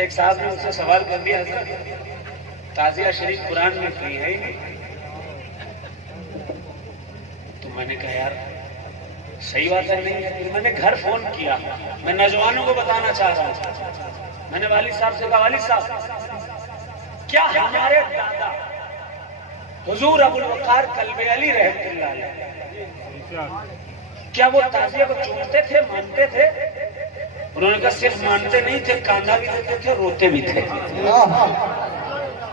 ایک صاحب نے مجھ سے سوال کر دیا، حضرت تعزیہ شریف قرآن میں فری ہے ہی نہیں۔ تو میں نے کہا یار صحیح بات ہے نہیں ہے۔ پھر میں نے گھر فون کیا، میں نوجوانوں کو بتانا چاہ رہا ہوں۔ میں نے والد صاحب سے کہا والد صاحب کیا ہمارے دادا حضور ابو الوقار کلب علی رحمۃ اللہ علیہ کیا وہ تعزیہ کو چومتے تھے، مانتے تھے؟ انہوں نے کہا صرف مانتے نہیں تھے، کانا بھی دیتے تھے، روتے بھی تھے۔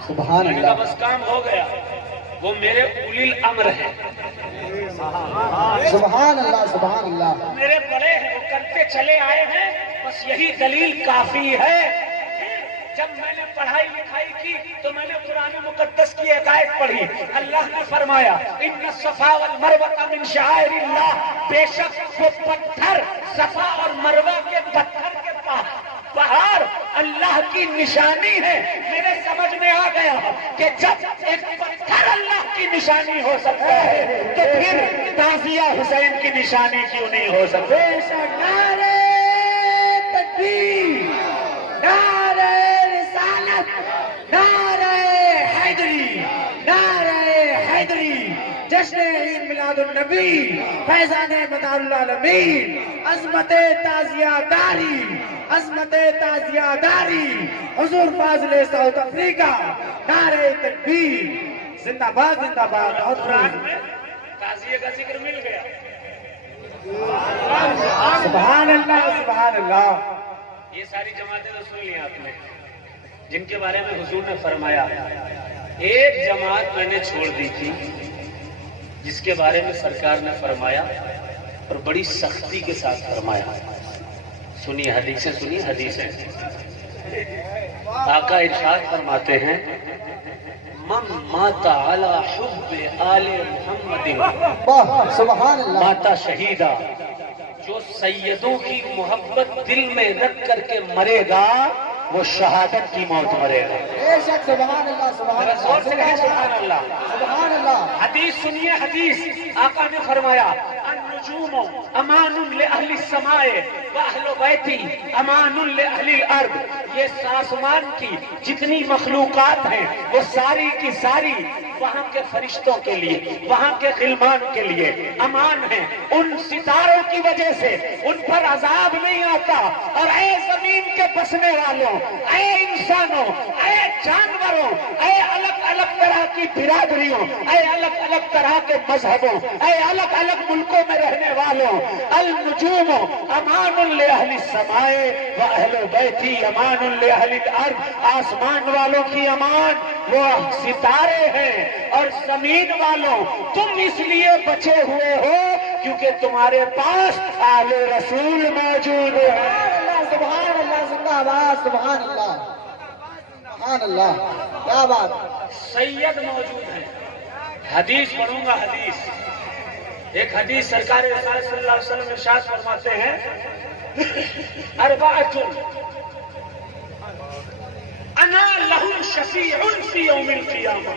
سبحان اللہ، اللہ، بس کام ہو گیا، وہ میرے اولی الامر ہیں، سبحان اللہ، سبحان اللہ، میرے بڑے ہیں، وہ کرتے چلے آئے ہیں، بس یہی دلیل کافی ہے۔ جب میں نے پڑھائی لکھائی کی تو میں نے قرآن مقدس کی ایک آیت پڑھی، اللہ نے فرمایا ان الصفا والمروہ من شعائر اللہ، بے شک وہ پتھر صفا اور مروہ کے پتھر کے پہاڑ اللہ کی نشانی ہے۔ میرے سمجھ میں آ گیا کہ جب ایک پتھر اللہ کی نشانی ہو سکتا ہے تو پھر تعزیہ حسین کی نشانی کیوں نہیں ہو سکتی؟ نعرہ تکبیر، نعرہ رسالت، نعرہ حیدری، نعرہ حیدری، جشن عید میلاد النبی، فیضان مدار العالمین، عظمت تعزیہ داری، عظمت تعزیہ داری، حضور فاضل ساؤتھ افریقہ، نعرہ تکبیر، زندہ باد، زندہ باد۔ اور قرآن میں تعزیہ کا ذکر مل گیا۔ سبحان اللہ، سبحان اللہ، یہ ساری جماعتیں تو سن لی آپ نے جن کے بارے میں حضور نے فرمایا۔ ایک جماعت میں نے چھوڑ دی تھی جس کے بارے میں سرکار نے فرمایا اور بڑی سختی کے ساتھ فرمایا۔ سنیے حدیثیں، سنیے حدیثیں۔ آقا ارشاد فرماتے ہیں من مات علی حب آل محمد واہ، سبحان اللہ، ماتا شہیدہ، جو سیدوں کی محبت دل میں رکھ کر کے مرے گا وہ شہادت کی موت مرے گا۔ بے شک، سبحان اللہ، سبحان ذرا زور سے کہیں اللہ، سبحان اللہ۔ سبحان اللہ، حدیث سنیے حدیث، آقا نے فرمایا النجوم امان لأہل السماء واہل بیتی امان لأہل الارض۔ یہ آسمان کی جتنی مخلوقات ہیں وہ ساری کی ساری وہاں کے فرشتوں کے لیے، وہاں کے غلمان کے لیے امان ہیں۔ ان ستاروں کی وجہ سے ان پر عذاب نہیں آتا۔ اور اے زمین کے بسنے والوں، اے انسانوں، اے جانوروں، اے الگ الگ طرح کی برادریوں، اے الگ الگ طرح کے مذہبوں، اے الگ الگ ملکوں میں رہنے والوں، النجوم امان لأہل السماء واہل بیتی امان لأہل الارض۔ آسمان والوں کی امان وہ ستارے ہیں، اور زمین والوں تم اس لیے بچے ہوئے ہو کیونکہ تمہارے پاس آل رسول موجود ہے۔ سبحان اللہ، زندہ باد، سبحان اللہ، سبحان اللہ، کیا بات، سید موجود ہیں۔ حدیث پڑھوں گا، حدیث ایک حدیث سرکار رسالت صلی اللہ علیہ وسلم ارشاد فرماتے ہیں اربعۃ انا لہم شفیع فی یوم القیامہ۔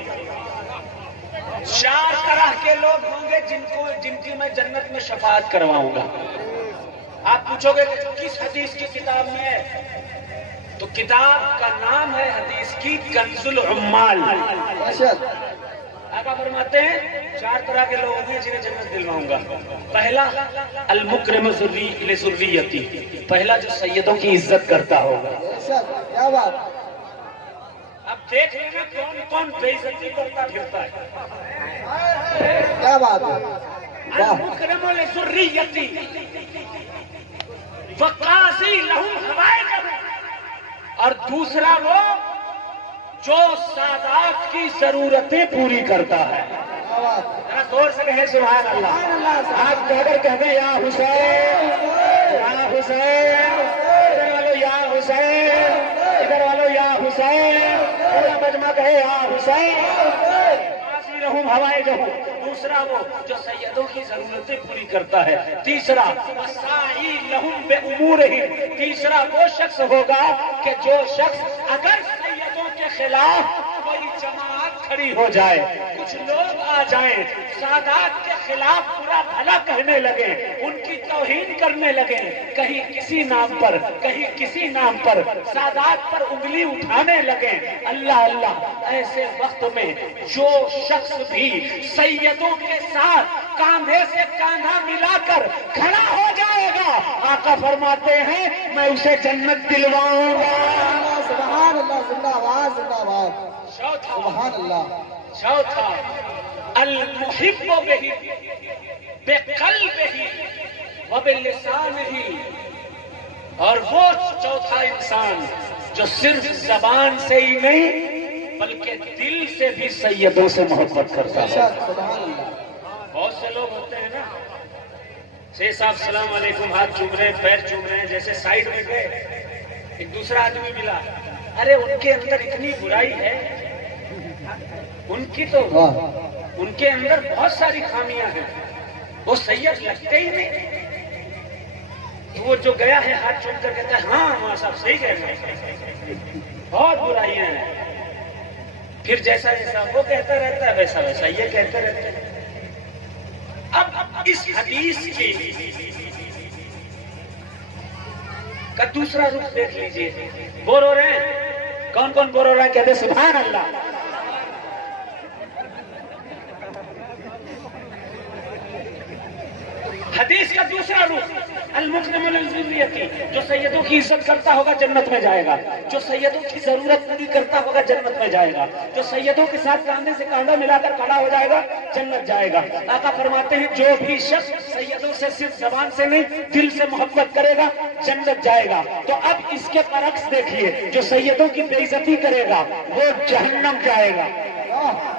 چار طرح کے لوگ ہوں گے جن کی میں جنت میں شفاعت کرواؤں گا۔ آپ پوچھو گے کہ کس حدیث کی کتاب میں ہے؟ تو کتاب کا نام ہے حدیث کی کنز العمال۔ بے شک، آقا فرماتے ہیں چار طرح کے لوگ ہیں جنہیں جنت دلواؤں گا۔ پہلا المکرم لذریتی، پہلا جو سیدوں کی عزت کرتا ہوگا۔ بے شک، کیا بات، اب دیکھ لینا کون کون بے عزتی کرتا پھرتا ہے۔ کیا بات ہے، واہ، المکرم لذریتی وقاضی لہم حوائجہم، اور دوسرا وہ جو سادات کی ضرورتیں پوری کرتا ہے۔ کیا بات، ذرا زور سے کہیں سبحان اللہ۔ آپ کہہ کر کہتے ہیں یا حسین، یا حسین، ادھر والو یا حسین، ادھر والو یا حسین، پورا مجمع کہے یا حسین۔ لہم حوائجہم، دوسرا وہ جو سیدوں کی ضرورتیں پوری کرتا ہے۔ تیسرا وساعی لہم بامورہم، تیسرا وہ شخص ہوگا کہ جو شخص اگر سیدوں کے خلاف کوئی جماعت کھڑی ہو جائے، کچھ لوگ آ جائیں سادات کے خلاف برا بھلا کہنے لگے، ان کی توہین کرنے لگے، کہیں کسی نام پر کہیں کسی نام پر سادات پر انگلی اٹھانے لگے، اللہ اللہ، ایسے وقت میں جو شخص بھی سیدوں کے ساتھ کاندھے سے کاندھا ملا کر کھڑا ہو جائے گا، آقا فرماتے ہیں میں اسے جنت دلواؤں گا۔ سبحان اللہ، زندہ باد زندہ باد، سبحان اللہ۔ چوتھا المحب بہی بقلبہ وبلسانہ، اور وہ چوتھا انسان جو صرف زبان سے ہی نہیں بلکہ دل سے بھی سیدوں سے محبت کرتا ہے۔ سبحان اللہ۔ بہت سے لوگ ہوتے ہیں نا، شیخ صاحب السلام علیکم، ہاتھ چوم رہے ہیں، پیر چوم رہے ہیں، جیسے سائڈ میں گئے ایک دوسرا آدمی ملا، ارے ان کے اندر اتنی برائی ہے، ان کی تو ان کے اندر بہت ساری خامیاں ہیں، وہ سید لگتے ہی نہیں۔ تو وہ جو گیا ہے ہاتھ چوم کر کہتا ہے ہاں ہاں صاحب صحیح کہہ رہے ہیں، بہت برائیاں ہیں۔ پھر جیسا جیسا وہ کہتا رہتا ہے ویسا ویسا یہ کہتے رہتے ہیں۔ اب اس حدیث کی کا دوسرا رخ دیکھ لیجئے، بور ہو رہے ہیں؟ کون کون بور ہو رہا ہے؟ کہتے سبحان اللہ۔ حدیث کا دوسرا رخ المکرم للذریتی، جو سیدوں کی عزت کرتا ہوگا جنت میں جائے گا، جو سیدوں کی ضرورت پوری کرتا ہوگا جنت میں جائے گا، جو سیدوں کے ساتھ کاندھے سے کاندھا ملا کر کھڑا ہو جائے گا جنت جائے گا۔ آقا فرماتے ہیں جو بھی شخص سیدوں سے صرف زبان سے نہیں دل سے محبت کرے گا جنت جائے گا۔ تو اب اس کے برعکس دیکھیے، جو سیدوں کی بے عزتی کرے گا وہ جہنم جائے گا،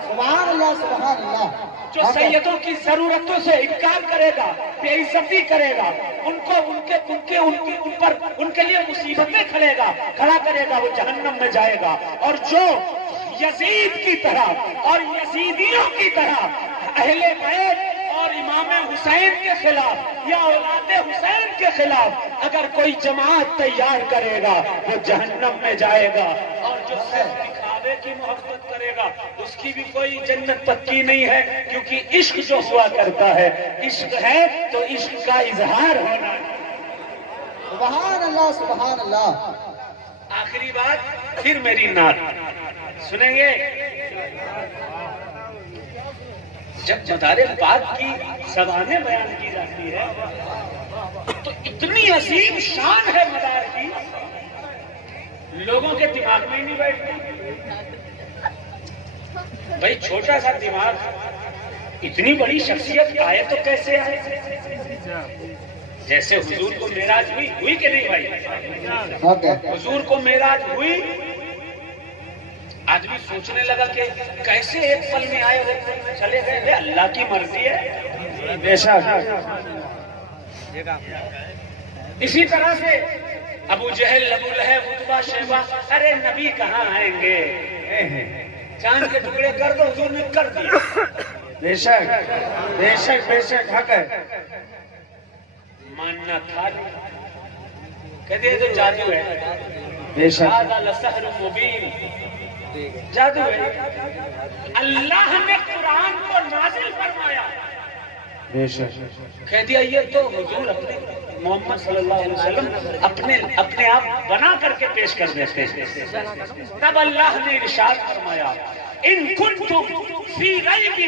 سبحان اللہ، سبحان اللہ۔ جو سیدوں کی ضرورتوں سے انکار کرے گا، بے عزتی کرے گا، ان کو ان کے لیے مصیبتیں کھڑا کرے گا، وہ جہنم میں جائے گا۔ اور جو یزید کی طرح اور یزیدیوں کی طرح اہل بیت اور امام حسین کے خلاف یا اولاد حسین کے خلاف اگر کوئی جماعت تیار کرے گا وہ جہنم میں جائے گا۔ اور جو صرف دکھاوے کی محبت کرے گا اس کی بھی کوئی جنت پکی نہیں ہے، کیونکہ عشق جو ہوا کرتا ہے، عشق ہے تو عشق کا اظہار ہونا ہے۔ سبحان اللہ، سبحان اللہ۔ آخری بات پھر میری نعت سنیں گے۔ جب مدار پاک کی زبانیں بیان کی جاتی ہے تو اتنی عظیم شان ہے مدار کی، لوگوں کے دماغ میں ہی نہیں بیٹھتی۔ بھائی چھوٹا سا دماغ، اتنی بڑی شخصیت آئے تو کیسے آئے؟ جیسے حضور کو معراج ہوئی کہ نہیں بھائی؟ حضور کو معراج ہوئی، آدمی سوچنے لگا کہ کیسے ایک پل میں آئے اور ایک پل میں چلے گئے، اللہ کی مرضی ہے بے شک۔ اسی طرح سے ابو جہل، ابو لہب، عتبہ، شیبہ، ارے نبی کہاں آئیں گے، چاند کے ٹکڑے کر دو، حضور نے کر دیا۔ بے شک بے شک بے شک، حق ہے۔ ماننا تھا نہیں، کہتے ہیں تو جادو ہے، بے شک هذا لسحر مبین، جادو ہے۔ اللہ نے قرآن کو نازل فرمایا، بے شک کہہ دیا یہ تو حضور اپنے محمد صلی اللہ علیہ وسلم اپنے آپ بنا کر کے پیش کر دیتے ہیں۔ تب اللہ نے ارشاد فرمایا ان کنتم فی ریب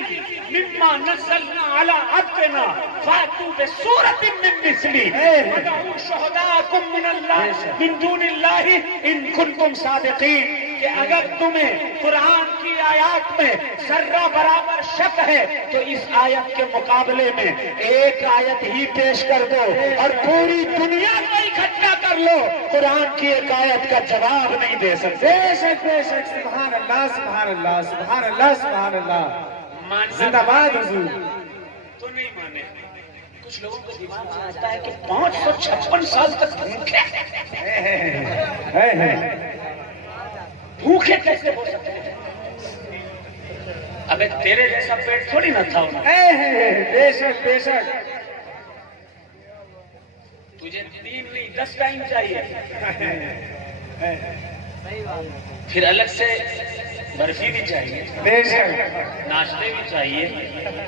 مما نزلنا علی عبدنا فاتوا بسورۃ من مثلہ ودعوا شہداءکم من اللہ من دون اللہ ان کنتم صادقین، کہ اگر تمہیں قرآن کی آیات میں ذرہ برابر شک ہے تو اس آیت کے مقابلے میں ایک آیت ہی پیش کر دو اور پوری دنیا کو اکٹھا کر لو، قرآن کی ایک آیت کا جواب نہیں دے سکتے۔ بے شک بے شک، سبحان اللہ سبحان اللہ سبحان اللہ سبحان اللہ، زندہ باد حضور۔ تو نہیں مانے، کچھ لوگوں کو دماغ میں آتا ہے کہ 556 سال تک بھوکے کیسے ہو سکتے ہیں؟ ابے تیرے جیسا پیٹ تھوڑی نہ تھا انہیں، بے شک بے شک، تجھے 3 نہیں 10 ٹائم چاہیے۔ پھر الگ سے برفی بھی چاہیے، بے شک ناشتے بھی چاہیے،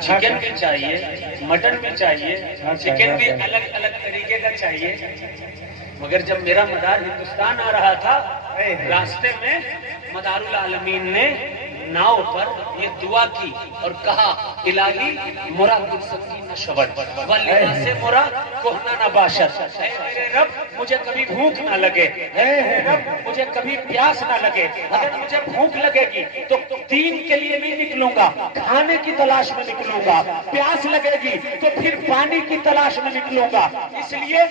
چکن بھی چاہیے، مٹن بھی چاہیے، چکن بھی الگ الگ طریقے کا چاہیے۔ مگر جب میرا مدار ہندوستان آ رہا تھا، راستے میں مدار العالمین نے ناؤ پر یہ دعا کی اور کہا الہی مرا بالسکینہ شبد واللباس مرا کہنا نہ باشد، اے میرے رب مجھے کبھی بھوک نہ لگے، اے میرے رب مجھے کبھی پیاس نہ لگے، اگر مجھے بھوک لگے گی تو دین کے لیے نہیں نکلوں گا، کھانے کی تلاش میں نکلوں گا، پیاس لگے گی تو پھر پانی کی تلاش میں نکلوں گا، اس لیے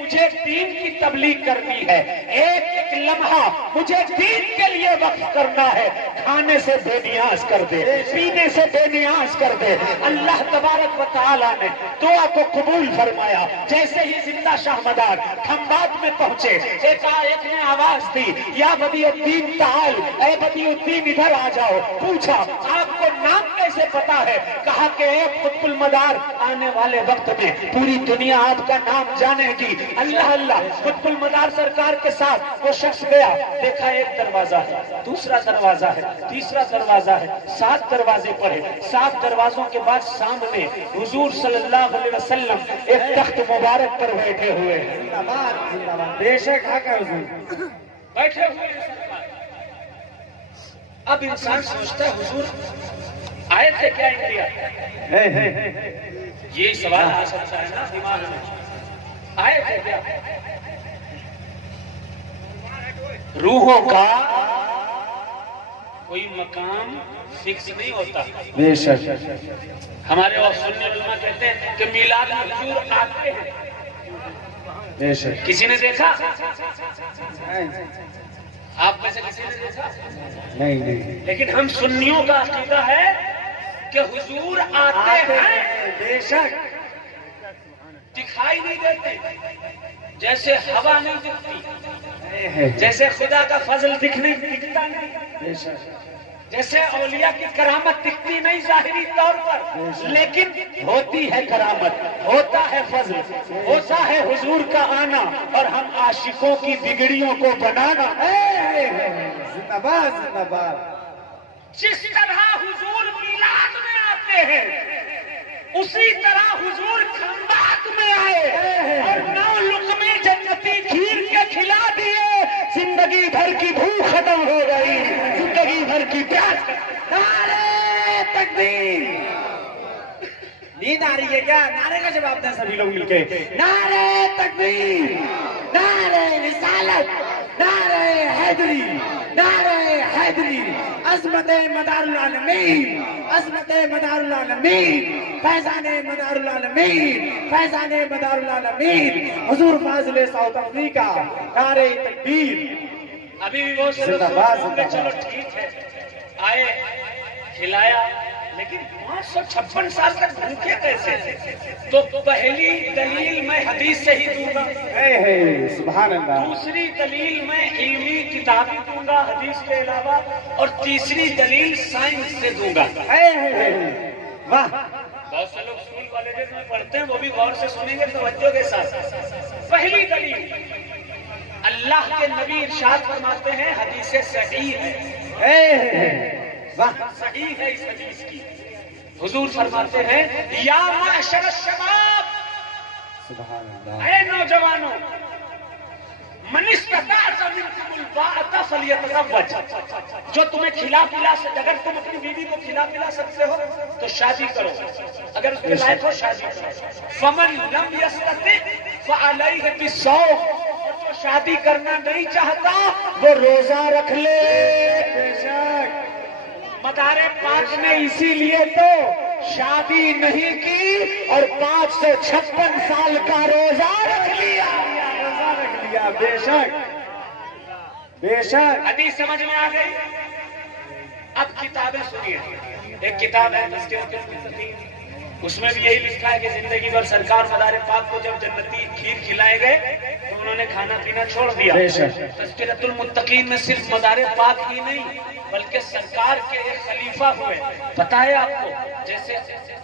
مجھے دین کی تبلیغ کرنی ہے، ایک ایک لمحہ مجھے دین کے لیے وقف کرنا ہے، کھانے سے بے نیاز کر دے، پینے سے بے نیاز کر دے۔ اللہ تبارک و تعالیٰ نے دعا کو قبول فرمایا۔ جیسے ہی زندہ شاہ مدار کھمبات میں پہنچے، ایک نے آواز دی یا بدیع الدین تعال، اے بدیع الدین ادھر آ جاؤ۔ پوچھا آپ کو نام کیسے پتا ہے؟ کہا کہ ایک قطب المدار آنے والے وقت میں پوری دنیا آپ کا نام جانے گی۔ اللہ اللہ، قطب المدار سرکار کے ساتھ وہ شخص گیا، دیکھا ایک دروازہ ہے، دوسرا دروازہ ہے، تیسرا دروازہ ہے، 7 دروازے پڑھے، 7 دروازوں کے بعد سامنے حضور صلی اللہ علیہ وسلم ایک تخت مبارک پر بیٹھے ہوئے ہیں، زندہ باد بے شک حق ہے حضور، بیٹھے ہوئے ہیں۔ اب انسان سوچتا ہے حضور آئے تھے کیا انڈیا؟ یہی سوال آ سکتا ہے نا دماغ میں، آئے تھے کیا؟ روحوں کا کوئی مقام فکس نہیں ہوتا۔ بے شک ہمارے اور سنی علماء کہتے ہیں کہ میلاد حضور آتے ہیں، بے شک کسی نے دیکھا؟ آپ میں سے کسی نے دیکھا؟ نہیں لیکن ہم سنیوں کا عقیدہ ہے کہ حضور آتے ہیں، بے شک دکھائی نہیں دیتے، جیسے ہوا نہیں دکھتی، جیسے خدا کا فضل دکھتا نہیں، بے شک جیسے اولیاء کی کرامت دکھتی نہیں ظاہری طور پر، لیکن ہوتی ہے کرامت، ہوتا ہے فضل، ہوتا ہے حضور کا آنا اور ہم عاشقوں کی بگڑیوں کو بنانا۔ زندہ باد زندہ باد۔ جس طرح حضور میلاد میں آتے ہیں اسی طرح حضور کھمبات میں آئے اور 9 لقمے جنتی کھیر کے کھلا دیے، زندگی بھر کی بھوک ختم ہو گئی، زندگی بھر کی پیاس۔ نعرے تکبیر! نیند آ رہی ہے کیا؟ نعرے کا جواب دیں سبھی لوگ مل کے۔ نعرے تکبیر! نعرے رسالت! نعرے حیدری! نعرے حیدری! عظمت مدار العالمین! عظمت مدار العالمین! فیضان مدار العالمین! فیضان مدار العالمین! حضور فاضل ساؤتھ افریقہ! نعرے تکبیر! ابھی بھی بہت سے لوگ سوچیں گے چلو ٹھیک ہے، آئے کھلایا، لیکن 556 سال تک بھوکے کیسے؟ تو پہلی دلیل میں حدیث سے ہی دوں گا، سبحان اللہ۔ دوسری دلیل میں علمی کتابی دوں گا حدیث کے علاوہ، اور تیسری دلیل سائنس سے دوں گا۔ واہ! بہت سے لوگ اسکول کالجز میں پڑھتے ہیں، وہ بھی غور سے سنیں گے توجہ کے ساتھ۔ پہلی دلیل، اللہ کے نبی ارشاد فرماتے ہیں، حدیث صحیح ہے، صحیح ہے اس حدیث کی، حضور فرماتے ہیں یا معشر الشباب، سبحان اللہ، اے نوجوانوں، من استطاع منکم الباءۃ فلیتزوج، جو تمہیں کھلا پلا سے، اگر تم اپنی بیوی کو کھلا پلا سکتے ہو تو شادی کرو، اگر اس کے لائق ہو شادی کرو۔ فمن لم یستطع فعلیہ بالصوم، اور جو شادی کرنا نہیں چاہتا وہ روزہ رکھ لے۔ بے شک مدار پاک نے اسی لیے تو شادی نہیں کی اور 556 سال کا روزہ رکھ لیا۔ روزہ رکھ لیا، بے شک بے شک۔ حدیث سمجھ میں آ گئی؟ اب کتابیں سنیے، ایک کتاب ہے تذکرۃ المتقین، اس میں بھی یہی لکھا ہے کہ زندگی بھر سرکار مدار پاک کو جب جنتی کھیر کھلائے گئے تو انہوں نے کھانا پینا چھوڑ دیا. تذکرۃ المتقین میں صرف مدار پاک ہی نہیں بلکہ سرکار کے ایک خلیفہ ہوئے. پتہ ہے آپ کو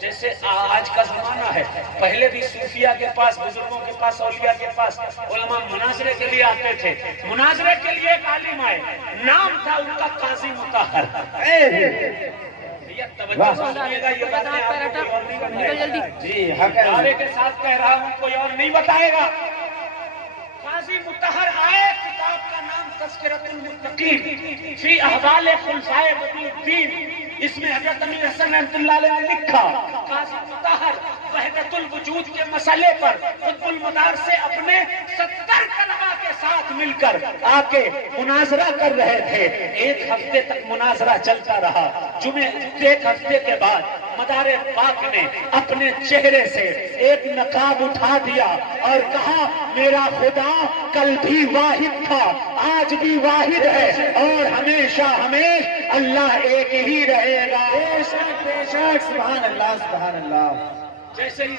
جیسے آج کا زمانہ ہے، پہلے بھی صوفیاء کے پاس، بزرگوں کے پاس، اولیاء کے پاس علماء مناظرے کے لیے آتے تھے. مناظرے کے لیے ایک عالم آئے، نام تھا ان کا قاضی مطہر. جی حق کے ساتھ کہہ رہا ہوں، کوئی اور نہیں بتائے گا. قاضی مطہر آئے، کتاب کا نام تذکرۃ المتقین فی احوال خلفائے بدیع الدین. اس میں حضرت امیر حسن رحمۃ اللہ علیہ نے لکھا قاضی مطہر وحدت الوجود کے مسئلے پر قطب المدار سے اپنے 70 طلباء کے ساتھ مل کر آ کے مناظرہ کر رہے تھے. ایک ہفتے تک مناظرہ چلتا رہا. ایک ہفتے کے بعد مدار پاک نے اپنے چہرے سے ایک نقاب اٹھا دیا اور کہا میرا خدا کل بھی واحد تھا، آج بھی واحد ہے اور ہمیشہ ہمیشہ اللہ ایک ہی رہے گا. بے شک سبحان اللہ سبحان اللہ. جیسے ہی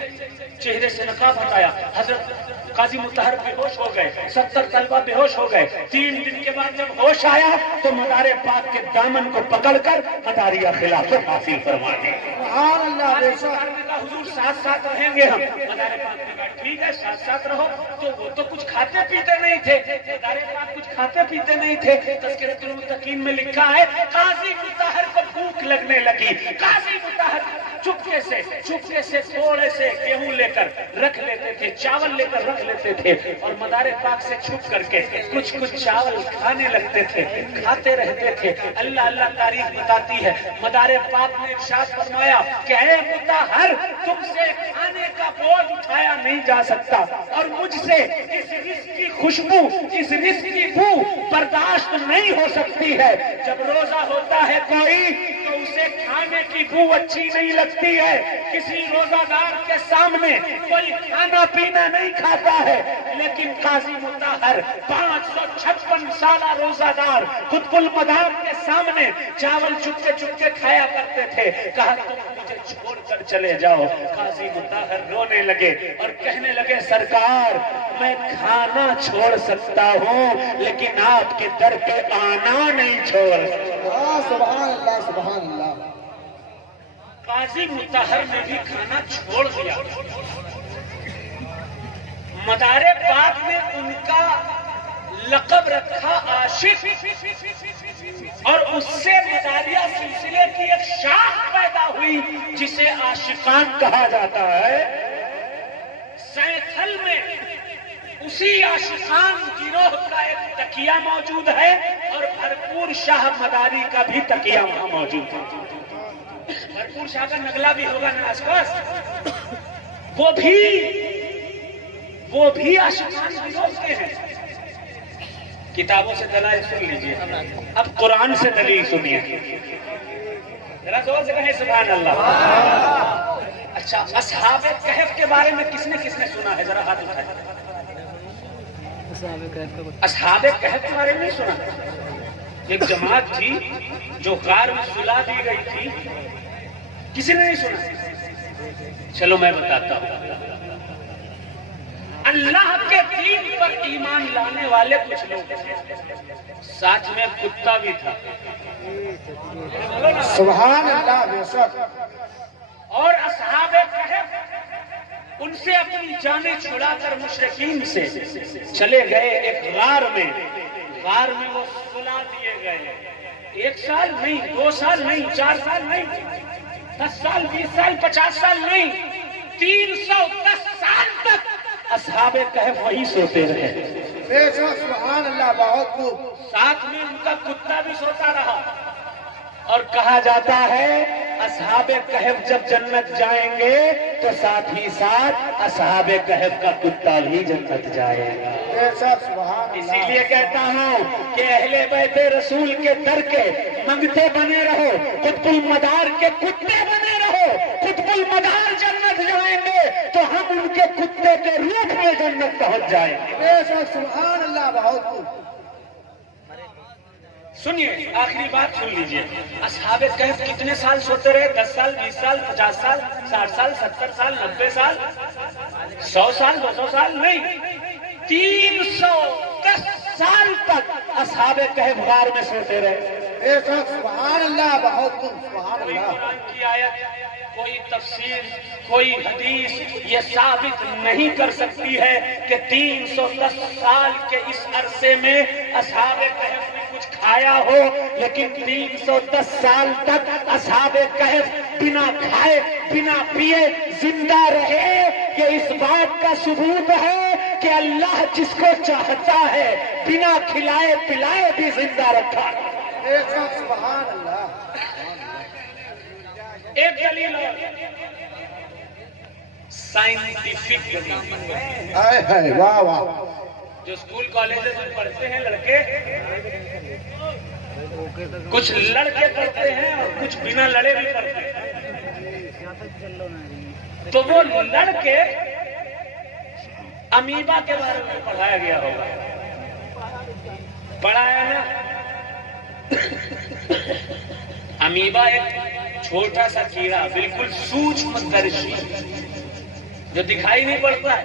چہرے سے نقاب ہٹایا حضرت قاضی مطہر بے ہوش ہو گئے، 70 طلبہ بے ہوش ہو گئے. 3 دن کے بعد جب ہوش آیا تو مدار پاک کے دامن کو پکڑ کر مداریہ خلافت حاصل فرما دی. سبحان اللہ. بے شک حضور ساتھ ساتھ رہیں گے ہم. مدار پاک نے کہا ٹھیک ہے ساتھ ساتھ رہو. تو وہ تو کچھ کھاتے پیتے نہیں تھے، مدار پاک کچھ کھاتے پیتے نہیں تھے. تذکرۃ المتقین میں لکھا ہے قاضی مطہر کو بھوک لگنے لگی. قاضی مطہر چپکے سے تھوڑے سے گیہوں لے کر رکھ لیتے تھے، چاول لے کر رکھ لیتے تھے اور مدار پاک سے چھپ کر کے کچھ چاول کھانے لگتے تھے، کھاتے رہتے تھے. اللہ اللہ تاریخ بتاتی ہے مدار پاک نے ارشاد فرمایا کہ اے مطہر تم سے کھانے کا بوجھ اٹھایا نہیں جا سکتا اور مجھ سے اس رزق کی خوشبو، اس رزق کی بو برداشت نہیں ہو سکتی ہے. جب روزہ ہوتا ہے کوئی تو اسے کھانے کی بو اچھی نہیں لگتی ہے. کسی روزہ دار کے سامنے کوئی کھانا پینا نہیں کھاتا ہے، لیکن قاضی مطہر 556 سالہ روزہ دار قطب المدار کے سامنے چاول چپکے کھایا کرتے تھے. کہا تم مجھے چھوڑ کر چلے جاؤ. قاضی مطہر رونے لگے اور کہنے لگے سرکار میں کھانا چھوڑ سکتا ہوں لیکن آپ کے در پہ آنا نہیں چھوڑ سکتا. سبحان اللہ سبحان اللہ. قاضی مطہر نے بھی کھانا چھوڑ دیا. مدار پاک نے ان کا لقب رکھا عاشق اور اس سے مداریہ سلسلے کی ایک شاخ پیدا ہوئی جسے عاشقان کہا جاتا ہے. سینتھل میں اسی عاشقان گروہ کا ایک تکیہ موجود ہے اور بھرپور شاہ مداری کا بھی تکیہ وہاں موجود ہے. بھرپور شاہ کا نگلا بھی ہوگا نا آس پاس. وہ بھی عاشقان گروہ کے ہیں. کتابوں سے دلائل سن لیجئے، اب قرآن سے دلیل سنیے. ذرا زور سے کہیں سبحان اللہ. اچھا اصحاب کہف کے بارے میں کس نے سنا ہے؟ ذرا ہاتھ اٹھائیں. اصحاب کہف کے بارے میں نہیں سنا؟ ایک جماعت تھی جو غار میں سلا دی گئی تھی. کسی نے نہیں سنا؟ چلو میں بتاتا ہوں. اللہ کے دین پر ایمان لانے والے کچھ لوگ تھے، ساتھ میں کتا بھی تھا. سبحان اللہ. بے شک. اور اصحاب کہف ان سے اپنی جانیں چھڑا کر مشرکین سے چلے گئے ایک غار میں. غار میں وہ سلا دیے گئے. 1 سال نہیں، 2 سال نہیں، 4 سال نہیں، 10 سال، 20 سال، 50 سال نہیں، 310 سال تک اصحاب کہف وہی سوتے رہے. بے شک. سبحان اللہ. بہت خوب. ساتھ میں ان کا کتا بھی سوتا رہا. اور کہا جاتا ہے اصحاب کہف جب جنت جائیں گے تو ساتھ ہی ساتھ اصحاب کہف کا کتا بھی جنت جائے گا. بے شک. سبحان اللہ. اسی لیے کہتا ہوں کہ اہل بیت رسول کے در کے منگتے بنے رہو، قطب المدار کے کتے بنے رہو. قطب المدار جنت جائیں گے تو ہم ان کے کتے کے روپ میں جنت پہنچ جائیں گے. بے شک. سبحان اللہ. بہت خوب. سنیے آخری بات سن لیجئے. اصحاب کہف کتنے سال سوتے رہے؟ 10 سال، 20 سال، 50 سال، 60 سال، 70 سال، 90 سال، 100 سال، 200 سال؟ نہیں، 310 سال تک اصحاب کہف غار میں سوتے رہے. بے شک سبحان اللہ، بہت خوب سبحان کوئی اللہ. قرآن کی آیت، کوئی تفسیر، کوئی حدیث یہ ثابت نہیں کر سکتی ہے کہ 310 سال کے اس عرصے میں اصحاب کہف نے کچھ کھایا ہو. لیکن 310 سال تک اصحاب کہف بنا کھائے بنا پیے زندہ رہے. کہ اس بات کا ثبوت ہے کہ اللہ جس کو چاہتا ہے بنا کھلائے پلائے بھی زندہ رکھا. بے شک سبحان اللہ. ایک دلیل اور سائنٹیفک دلیل ہائے ہائے واہ واہ. جو اسکول کالجز میں پڑھتے ہیں لڑکے، کچھ لڑکے پڑھتے ہیں اور کچھ بنا لڑے بھی پڑھتے ہیں. تو وہ لڑکے امیبا کے بارے میں پڑھایا گیا ہوگا، پڑھایا نا. امیبا ایک چھوٹا سا کیڑا بالکل سوچم درشی جو دکھائی نہیں پڑتا ہے،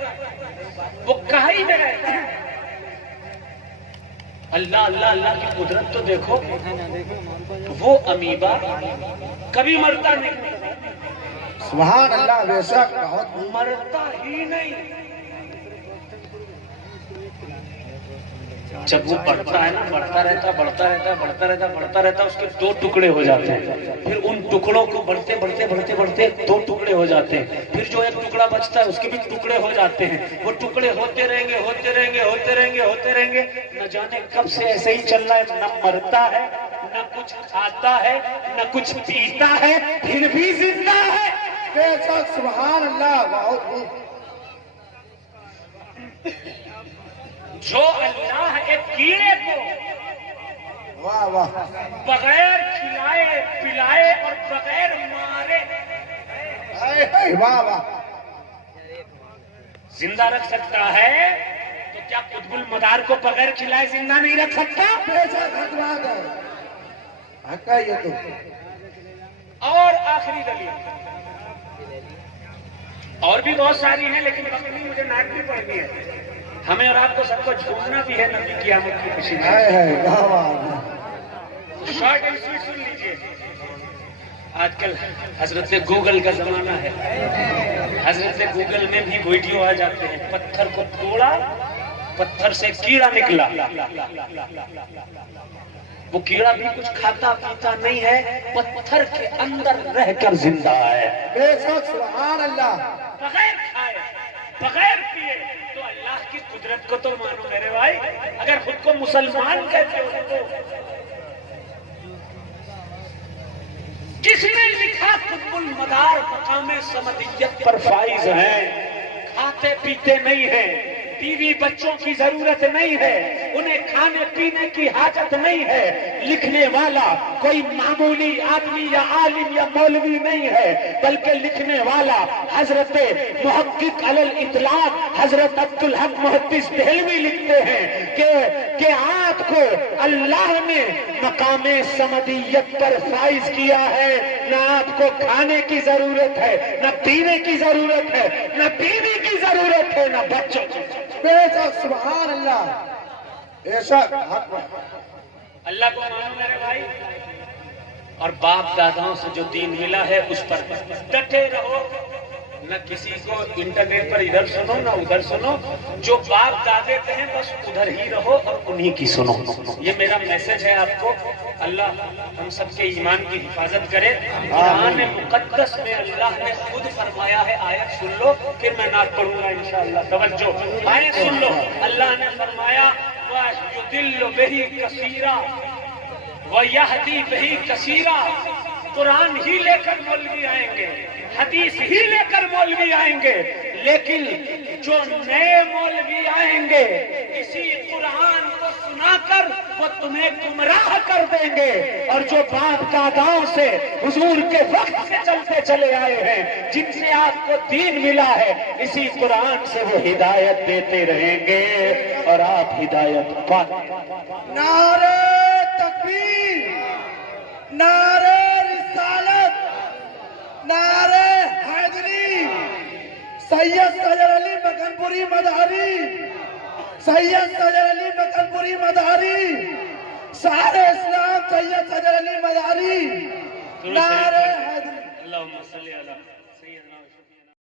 وہ کہیں میں رہتا ہے. اللہ اللہ اللہ کی قدرت تو دیکھو، وہ امیبا کبھی مرتا نہیں، سبحان اللہ. بے شک بہت مرتا ہی نہیں. جب وہ بڑھتا ہے نا، بڑھتا رہتا بڑھتا رہتا بڑھتا رہتا بڑھتا رہتا، اس کے 2 ٹکڑے ہو جاتے ہیں. پھر ان ٹکڑوں کو بڑھتے بڑھتے بڑھتے بڑھتے 2 ٹکڑے ہو جاتے ہیں. پھر جو ایک ٹکڑا بچتا ہے اس کے بھی ٹکڑے ہو جاتے ہیں. وہ ٹکڑے ہوتے رہیں گے ہوتے رہیں گے ہوتے رہیں گے ہوتے رہیں گے. نہ جانے کب سے ایسے ہی چل رہا ہے، نہ مرتا ہے نہ کچھ کھاتا ہے نہ کچھ پیتا ہے، پھر بھی زندہ ہے. بے شک سبحان اللہ، بہت خوب. جو اللہ ایک کیڑے کو واہ واہ. بغیر کھلائے پلائے اور بغیر مارے ہائے ہائے واہ واہ. زندہ رکھ سکتا ہے، تو کیا قطب المدار کو بغیر کھلائے زندہ نہیں رکھ سکتا؟ بے شک حق بات ہے، حق ہے یہ تو. اور آخری دلیل اور بھی بہت ساری ہیں، لیکن وقت نہیں، مجھے نعت بھی پڑھنی ہے. ہمیں اور آپ کو سب کو جھومنا بھی ہے نبی قیامت کی خوشی میں. ہائے ہائے واہ واہ. شارٹ اینڈ سویٹ سن لیجیے. آج کل حضرت گوگل کا زمانہ ہے. حضرت گوگل میں بھی ویڈیو آ جاتے ہیں. پتھر کو توڑا، پتھر سے کیڑا نکلا. وہ کیڑا بھی کچھ کھاتا پیتا نہیں ہے، پتھر کے اندر رہ کر زندہ ہے. بے شک سبحان اللہ. بغیر کھائے بغیر پیے. تو اللہ کی قدرت کو تو مانو میرے بھائی. اگر خود کو مسلمان کہتے ہو تو کس نے لکھا قطب المدار مقام سمدیت پر فائز ہیں، کھاتے پیتے نہیں ہیں، بیوی بچوں کی ضرورت نہیں ہے، انہیں کھانے پینے کی حاجت نہیں ہے. لکھنے والا کوئی معمولی آدمی یا عالم یا مولوی نہیں ہے، بلکہ لکھنے والا حضرت محقق علی الاطلاق حضرت عبدالحق محدث دہلوی لکھتے ہیں کہ آپ کو اللہ نے مقام سمدیت پر فائز کیا ہے. نہ آپ کو کھانے کی ضرورت ہے، نہ پینے کی ضرورت ہے، نہ بیوی کی ضرورت ہے، نہ بچوں کی. بے شک سبحان اللہ. بے شک حق بات. اللہ کو مانو میرے بھائی، اور باپ داداؤں سے جو دین ملا ہے اس پر ڈٹے رہو. نہ کسی کو انٹرنیٹ پر ادھر سنو نہ ادھر سنو. جو باپ دادے کہیں بس ادھر ہی رہو اور انہی کی سنو. یہ میرا میسج ہے آپ کو. اللہ ہم سب کے ایمان کی حفاظت کرے. قرآن مقدس میں اللہ نے خود فرمایا ہے، آیت سن لو پھر میں نعت پڑھوں گا انشاءاللہ. توجہ، آیت سن لو. اللہ نے فرمایا وَيُضِلُّ بِهِ كَثِيرًا وَيَهْدِي بِهِ كَثِيرًا. قرآن ہی لے کر مولوی آئیں گے، حدیث ہی لے کر مولوی آئیں گے، لیکن جو نئے مولوی آئیں گے اسی قرآن کو سنا کر وہ تمہیں گمراہ کر دیں گے. اور جو باپ داداؤں سے حضور کے وقت سے چلتے چلے آئے ہیں، جن سے آپ کو دین ملا ہے، اسی قرآن سے وہ ہدایت دیتے رہیں گے اور آپ ہدایت پائیں. نعرہ تکبیر. تکبیر، نعرہ رسالت، نعرہ حیدری، سید ساجر علی مکنپوری مداری، سید ساجر علی مکنپوری مداری، شاعر اسلام سید ساجر علی مداری، نعرہ حیدری۔ اللهم صل علی